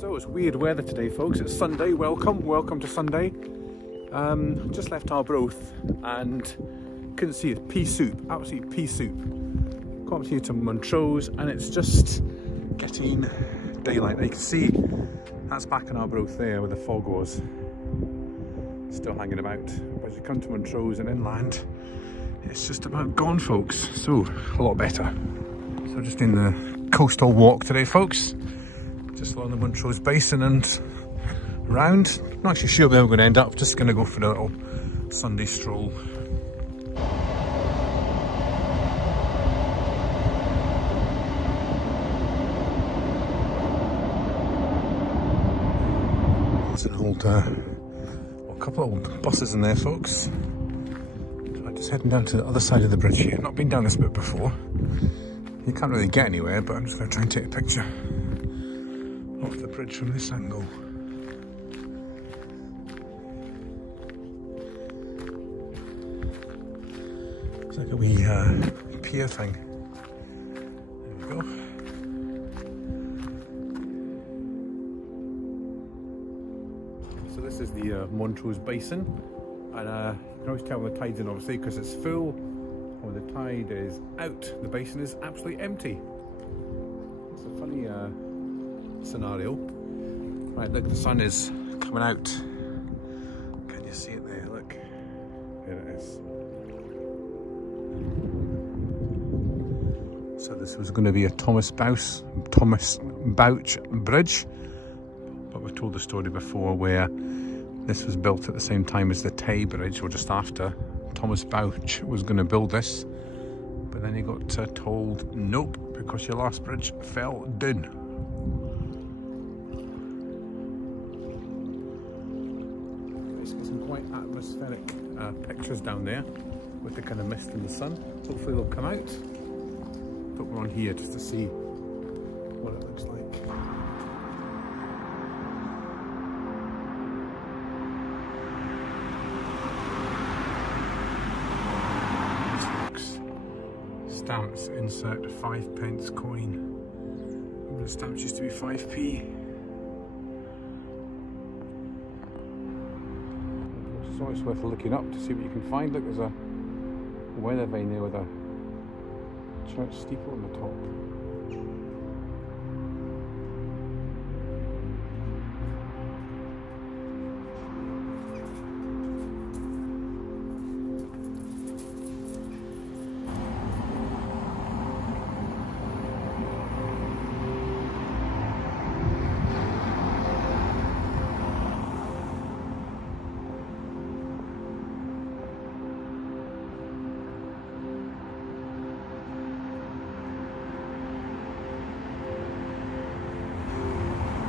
So it's weird weather today, folks. It's Sunday. Welcome to Sunday. Just left Arbroath and couldn't see it. Pea soup, absolute pea soup. Come up here to Montrose and it's just getting daylight. Now you can see that's back in Arbroath there where the fog was. Still hanging about. But as you come to Montrose and inland, it's just about gone, folks. So a lot better. So just in the coastal walk today, folks. Just along the Montrose Basin and round. Not actually sure where we're going to end up. Just going to go for a little Sunday stroll. There's an old, a couple of old buses in there, folks. So I'm just heading down to the other side of the bridge here. Not been down this bit before. You can't really get anywhere, but I'm just going to try and take a picture off the bridge from this angle. It's like a wee pier thing. There we go. So this is the Montrose Basin, and you can always tell when the tide's in, obviously, because it's full. When the tide is out, the basin is absolutely empty. It's a funny scenario. Right, look, the sun is coming out. Can you see it there? Look, there it is. So this was going to be a Thomas Bouch bridge, but we've told the story before where this was built at the same time as the Tay Bridge, or just after. Thomas Bouch was going to build this, but then he got told nope, because your last bridge fell down. It's got some quite atmospheric pictures down there with the kind of mist and the sun. Hopefully they'll come out, but we're on here just to see what it looks like. Stamps, insert 5p coin. The stamps used to be 5p. It's always worth looking up to see what you can find. Look, there's a weather vane there with a church steeple on the top.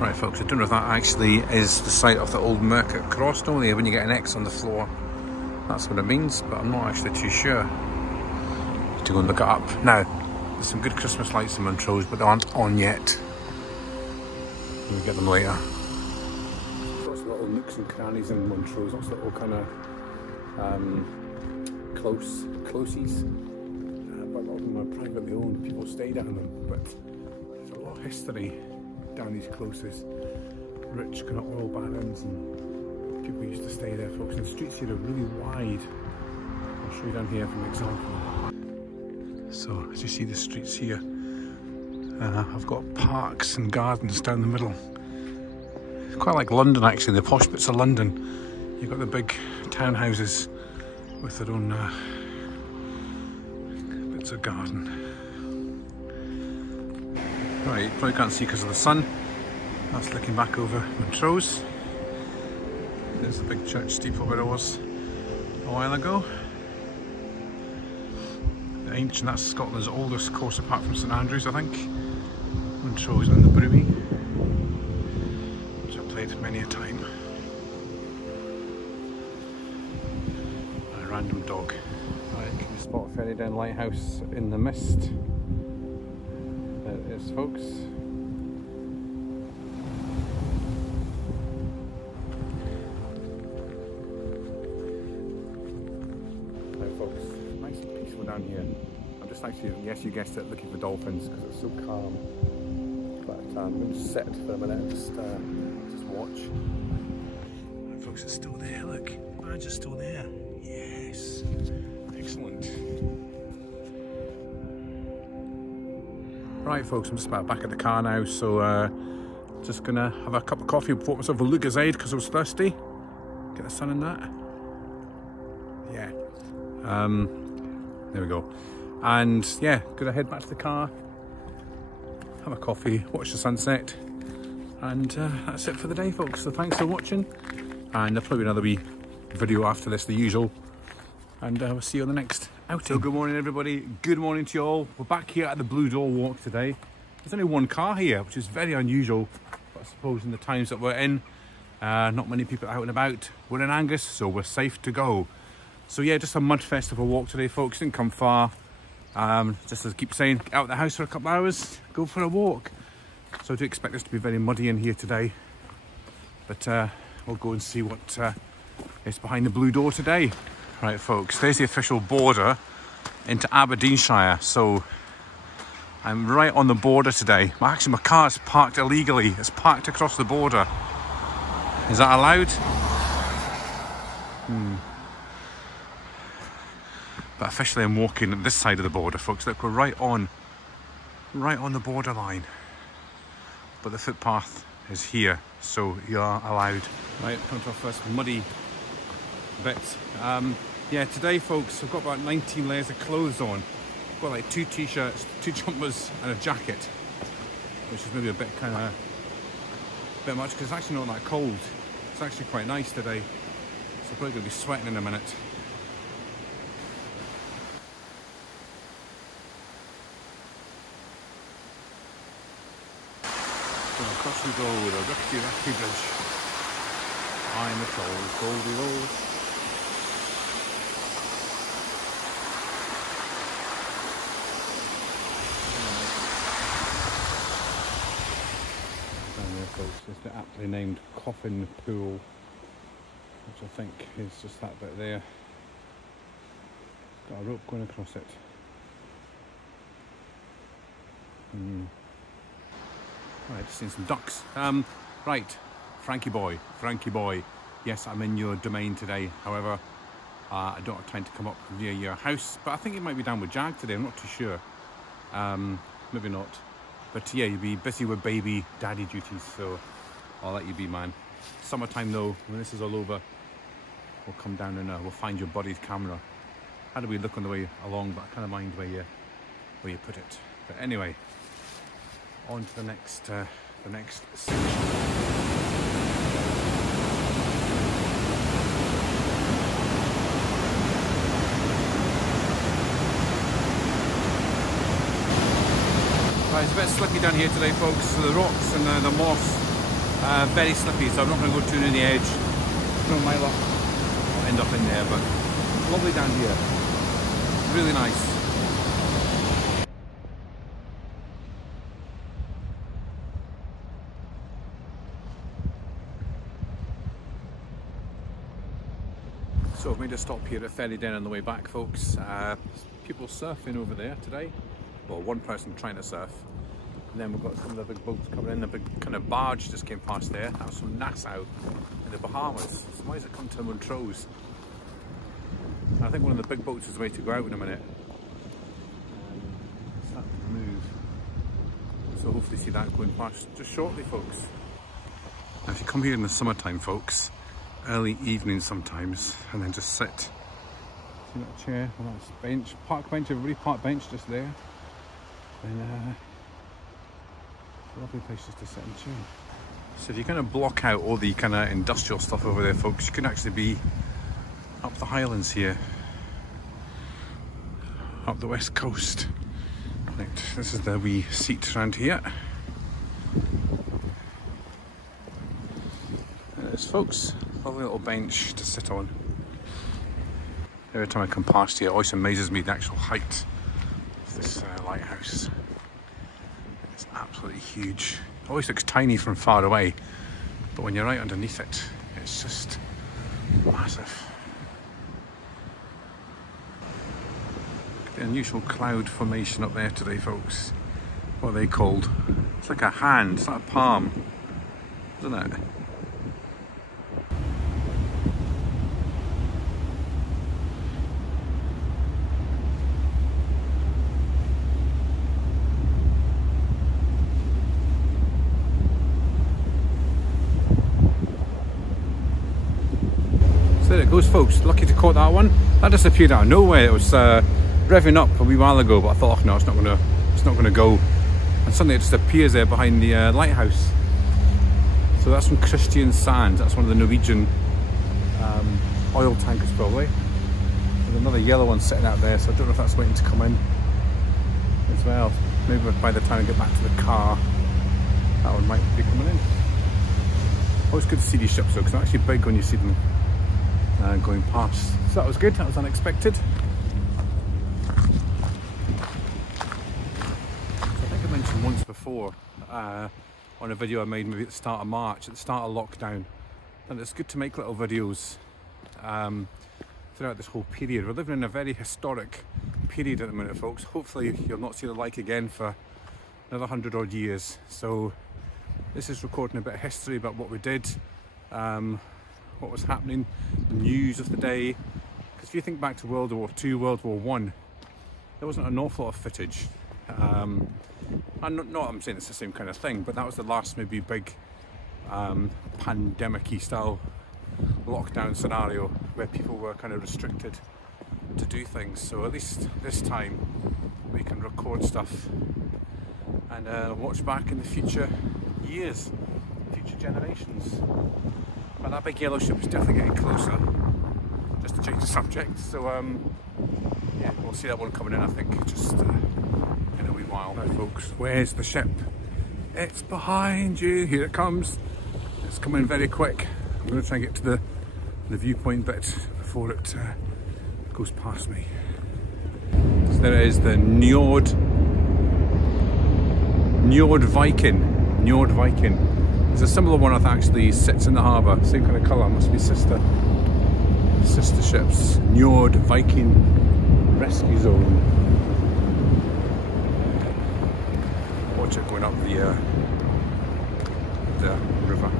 Right, folks, I don't know if that actually is the site of the old Market Cross. Normally when you get an X on the floor, that's what it means, but I'm not actually too sure. Need to go and look it up. Now, there's some good Christmas lights in Montrose, but they aren't on yet. We'll get them later. Lots of little nooks and crannies in Montrose, lots of little kind of closes. But a lot of them are privately owned, people stayed at them, but there's a lot of history down these closes. Rich kind of oil barons and people used to stay there, folks. And the streets here are really wide. I'll show you down here for an example. So as you see the streets here, I've got parks and gardens down the middle. It's quite like London actually, the posh bits of London. You've got the big townhouses with their own bits of garden. Right, you probably can't see because of the sun. That's looking back over Montrose. There's the big church steeple where it was a while ago. The ancient, that's Scotland's oldest course apart from St Andrews, I think. Montrose and the Brewy, which I've played many a time. And a random dog. Right, can you spot Ferrydown Lighthouse in the mist? There it is, folks. Right, folks, nice and peaceful down here. I'm just actually, yes, you guessed it, looking for dolphins because it's so calm. But So I'm going to sit for a minute and just watch. Right, folks, it's still there, look. The badge is still there. Yes. Excellent. Right, folks, I'm just about back at the car now, so just gonna have a cup of coffee before myself a Lucozade because I was thirsty. Get the sun in that. Yeah. There we go. And yeah, gonna head back to the car, have a coffee, watch the sunset, and that's it for the day, folks. So thanks for watching, and there'll probably be another wee video after this, the usual, and we'll see you on the next outing. So good morning, everybody. Good morning to you all. We're back here at the Blue Door Walk today. There's only one car here, which is very unusual, but I suppose in the times that we're in, not many people out and about. We're in Angus, so we're safe to go. So yeah, just a mud festival walk today, folks. Didn't come far. Just as I keep saying, get out of the house for a couple of hours, go for a walk. So I do expect this to be very muddy in here today, but we'll go and see what is behind the Blue Door today. Right, folks, there's the official border into Aberdeenshire. So I'm right on the border today. Actually, my car is parked illegally. It's parked across the border. Is that allowed? But officially I'm walking on this side of the border, folks. Look, we're right on the borderline. But the footpath is here, so you are allowed. Right, come to our first muddy bit. Yeah, today, folks, I've got about 19 layers of clothes on. I've got like 2 t-shirts, 2 jumpers and a jacket, which is maybe a bit much because it's actually not that cold. It's actually quite nice today, so I'm probably going to be sweating in a minute. Across we go with a rickety bridge. I'm a troll, Goldie rolls. Down there, folks, is the aptly named Coffin Pool, which I think is just that bit there. Got a rope going across it. Right, just seen some ducks. Right, Frankie boy. Yes, I'm in your domain today. However, I don't have time to come up near your house, but I think you might be down with Jag today. I'm not too sure. Maybe not. But yeah, you'll be busy with baby daddy duties, so I'll let you be, man. Summertime though, when this is all over, we'll come down and we'll find your body's camera. How do we look on the way along? But I kind of mind where you put it. But anyway. On to the next section. Right, it's a bit slippy down here today, folks. So the rocks and the moss, very slippy, so I'm not going to go too near the edge. No, my luck, I'll end up in there, but lovely down here. Really nice. So I've made a stop here at Ferry Den on the way back, folks. People surfing over there today. Well, one person trying to surf. And then we've got some of the big boats coming in. The big kind of barge just came past there. That was from Nassau in the Bahamas. So why does it come to Montrose? I think one of the big boats is ready to go out in a minute. It's starting to move. So hopefully see that going past just shortly, folks. Now if you come here in the summertime, folks, early evening sometimes, and then just sit. See that chair, well, that's bench, park bench, everybody, park bench just there. And it's a lovely place just to sit and chill. So if you kind of block out all the kind of industrial stuff over there, folks, you can actually be up the Highlands here, up the west coast. Right, this is the wee seat around here. There it is, folks. Lovely little bench to sit on. Every time I come past here, it always amazes me the actual height of this lighthouse. It's absolutely huge. It always looks tiny from far away, but when you're right underneath it, it's just massive. The unusual cloud formation up there today, folks. What are they called? It's like a hand, it's like a palm, isn't it? So there it goes, folks. Lucky to caught that one. That disappeared out of nowhere. It was revving up a wee while ago, but I thought, oh, no, it's not gonna go. And suddenly it just appears there behind the lighthouse. So that's from Christian Sand. That's one of the Norwegian oil tankers, probably. There's another yellow one sitting out there, so I don't know if that's waiting to come in as well. Maybe by the time I get back to the car, that one might be coming in. Always good to see these ships though, because they're actually big when you see them going past. So that was good, that was unexpected. So I think I mentioned once before on a video I made maybe at the start of March, at the start of lockdown, and it's good to make little videos throughout this whole period. We're living in a very historic period at the minute, folks. Hopefully you'll not see the like again for another 100 odd years. So this is recording a bit of history about what we did, what was happening, the news of the day. Because if you think back to World War II, World War I, there wasn't an awful lot of footage. And not I'm saying it's the same kind of thing, but that was the last maybe big pandemic-y style lockdown scenario where people were kind of restricted to do things. So at least this time we can record stuff and watch back in the future years, future generations. But that big yellow ship is definitely getting closer, just to change the subject. So yeah, we'll see that one coming in, I think, just in a wee while. Right, folks, where's the ship? It's behind you, here it comes. It's coming very quick. I'm going to try and get to the viewpoint bit before it goes past me. So there it is, the Njord Viking. Njord Viking. There's a similar one that actually sits in the harbour, same kind of colour, must be sister ships. Njord Viking Rescue Zone. Watch it going up the river.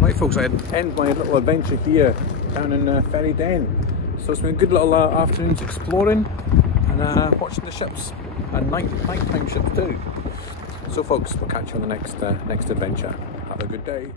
Right, folks, I end my little adventure here down in Ferry Den. So it's been a good little afternoons exploring and watching the ships, and nighttime ships too. So folks, we'll catch you on the next adventure. Have a good day.